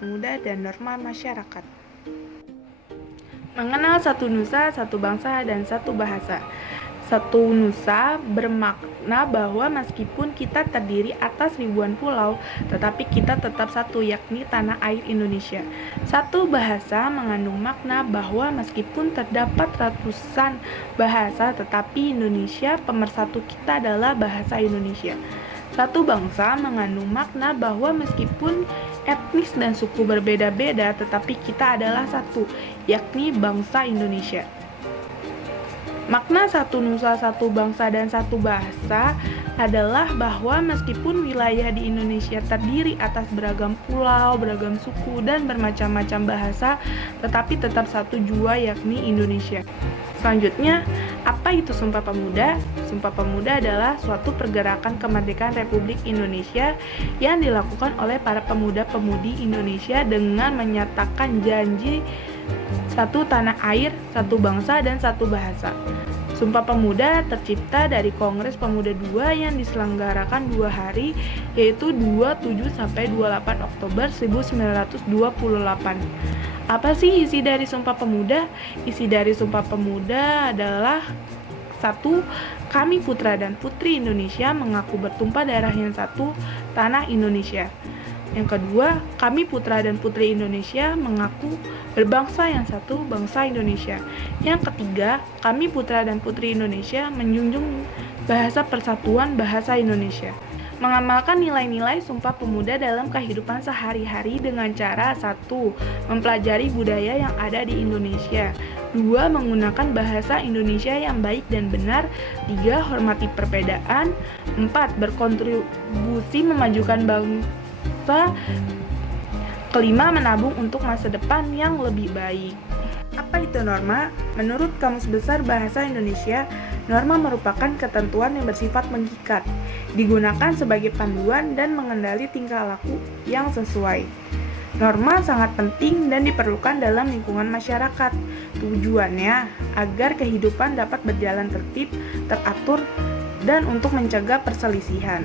Pemuda dan Norma Masyarakat. Mengenal satu nusa, satu bangsa, dan satu bahasa. Satu nusa bermakna bahwa meskipun kita terdiri atas ribuan pulau, tetapi kita tetap satu, yakni tanah air Indonesia. Satu bahasa mengandung makna bahwa meskipun terdapat ratusan bahasa, tetapi Indonesia pemersatu kita adalah bahasa Indonesia. Satu bangsa mengandung makna bahwa meskipun etnis dan suku berbeda-beda, tetapi kita adalah satu, yakni bangsa Indonesia. Makna satu nusa, satu bangsa, dan satu bahasa adalah bahwa meskipun wilayah di Indonesia terdiri atas beragam pulau, beragam suku, dan bermacam-macam bahasa, tetapi tetap satu jua, yakni Indonesia. Selanjutnya, apa itu Sumpah Pemuda? Sumpah Pemuda adalah suatu pergerakan kemerdekaan Republik Indonesia yang dilakukan oleh para pemuda-pemudi Indonesia dengan menyatakan janji satu tanah air, satu bangsa, dan satu bahasa. Sumpah Pemuda tercipta dari Kongres Pemuda II yang diselenggarakan 2 hari, yaitu 27-28 Oktober 1928. Apa sih isi dari Sumpah Pemuda? Isi dari Sumpah Pemuda adalah 1. Kami putra dan putri Indonesia mengaku bertumpah darah yang satu, tanah Indonesia. Yang kedua, kami putra dan putri Indonesia mengaku berbangsa yang satu, bangsa Indonesia. Yang ketiga, kami putra dan putri Indonesia menjunjung bahasa persatuan, bahasa Indonesia. Mengamalkan nilai-nilai Sumpah Pemuda dalam kehidupan sehari-hari dengan cara 1. Mempelajari budaya yang ada di Indonesia. 2. Menggunakan bahasa Indonesia yang baik dan benar. 3. Hormati perbedaan. 4. Berkontribusi memajukan bangsa. Kelima, menabung untuk masa depan yang lebih baik. Apa itu norma? Menurut Kamus Besar Bahasa Indonesia, norma merupakan ketentuan yang bersifat mengikat, digunakan sebagai panduan dan mengendali tingkah laku yang sesuai. Norma sangat penting dan diperlukan dalam lingkungan masyarakat. Tujuannya agar kehidupan dapat berjalan tertib, teratur, dan untuk mencegah perselisihan.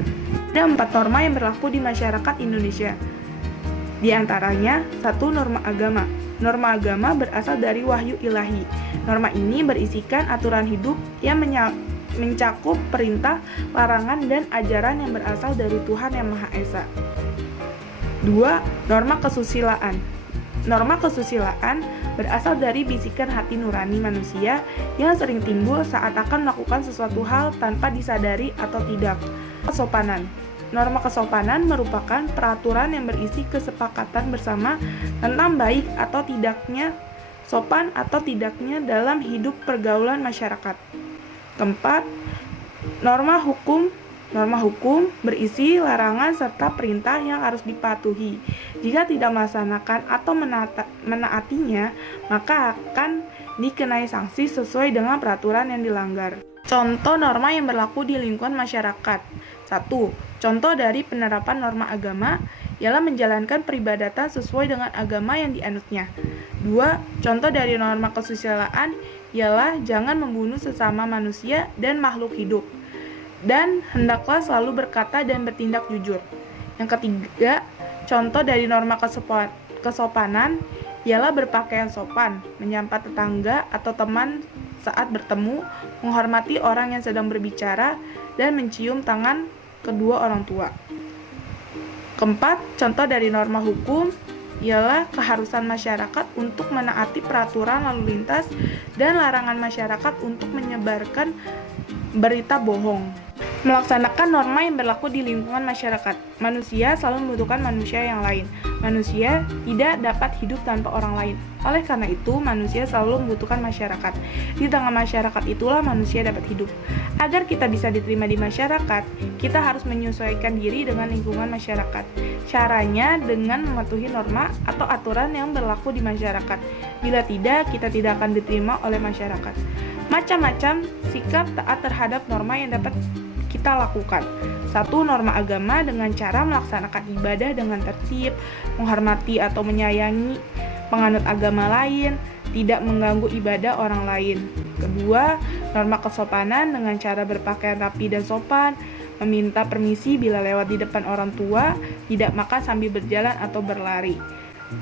Ada 4 norma yang berlaku di masyarakat Indonesia. Di antaranya, 1. Norma agama. Norma agama berasal dari wahyu ilahi. Norma ini berisikan aturan hidup yang mencakup perintah, larangan, dan ajaran yang berasal dari Tuhan Yang Maha Esa. 2. Norma kesusilaan. Norma kesusilaan berasal dari bisikan hati nurani manusia yang sering timbul saat akan melakukan sesuatu hal tanpa disadari atau tidak. Kesopanan. Norma kesopanan merupakan peraturan yang berisi kesepakatan bersama tentang baik atau tidaknya sopan atau tidaknya dalam hidup pergaulan masyarakat. Keempat, norma hukum. Norma hukum berisi larangan serta perintah yang harus dipatuhi. Jika tidak melaksanakan atau menaatinya, maka akan dikenai sanksi sesuai dengan peraturan yang dilanggar. Contoh norma yang berlaku di lingkungan masyarakat. 1. Contoh dari penerapan norma agama ialah menjalankan peribadatan sesuai dengan agama yang dianutnya. 2. Contoh dari norma kesusilaan ialah jangan membunuh sesama manusia dan makhluk hidup, dan hendaklah selalu berkata dan bertindak jujur. Yang ketiga, contoh dari norma kesopanan ialah berpakaian sopan, menyapa tetangga atau teman saat bertemu, menghormati orang yang sedang berbicara, dan mencium tangan kedua orang tua. Keempat, contoh dari norma hukum ialah keharusan masyarakat untuk menaati peraturan lalu lintas dan larangan masyarakat untuk menyebarkan berita bohong. Melaksanakan norma yang berlaku di lingkungan masyarakat. Manusia selalu membutuhkan manusia yang lain. Manusia tidak dapat hidup tanpa orang lain. Oleh karena itu, manusia selalu membutuhkan masyarakat. Di tengah masyarakat itulah manusia dapat hidup. Agar kita bisa diterima di masyarakat, kita harus menyesuaikan diri dengan lingkungan masyarakat. Caranya dengan mematuhi norma atau aturan yang berlaku di masyarakat. Bila tidak, kita tidak akan diterima oleh masyarakat. Macam-macam sikap taat terhadap norma yang dapat kita lakukan. 1. Norma agama dengan cara melaksanakan ibadah dengan tertib, menghormati atau menyayangi penganut agama lain, tidak mengganggu ibadah orang lain. Kedua, norma kesopanan dengan cara berpakaian rapi dan sopan, meminta permisi bila lewat di depan orang tua, tidak makan sambil berjalan atau berlari.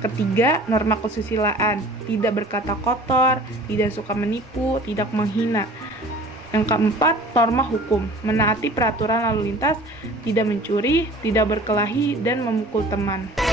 Ketiga, norma kesusilaan, tidak berkata kotor, tidak suka menipu, tidak menghina. Yang keempat, norma hukum, menaati peraturan lalu lintas, tidak mencuri, tidak berkelahi, dan memukul teman.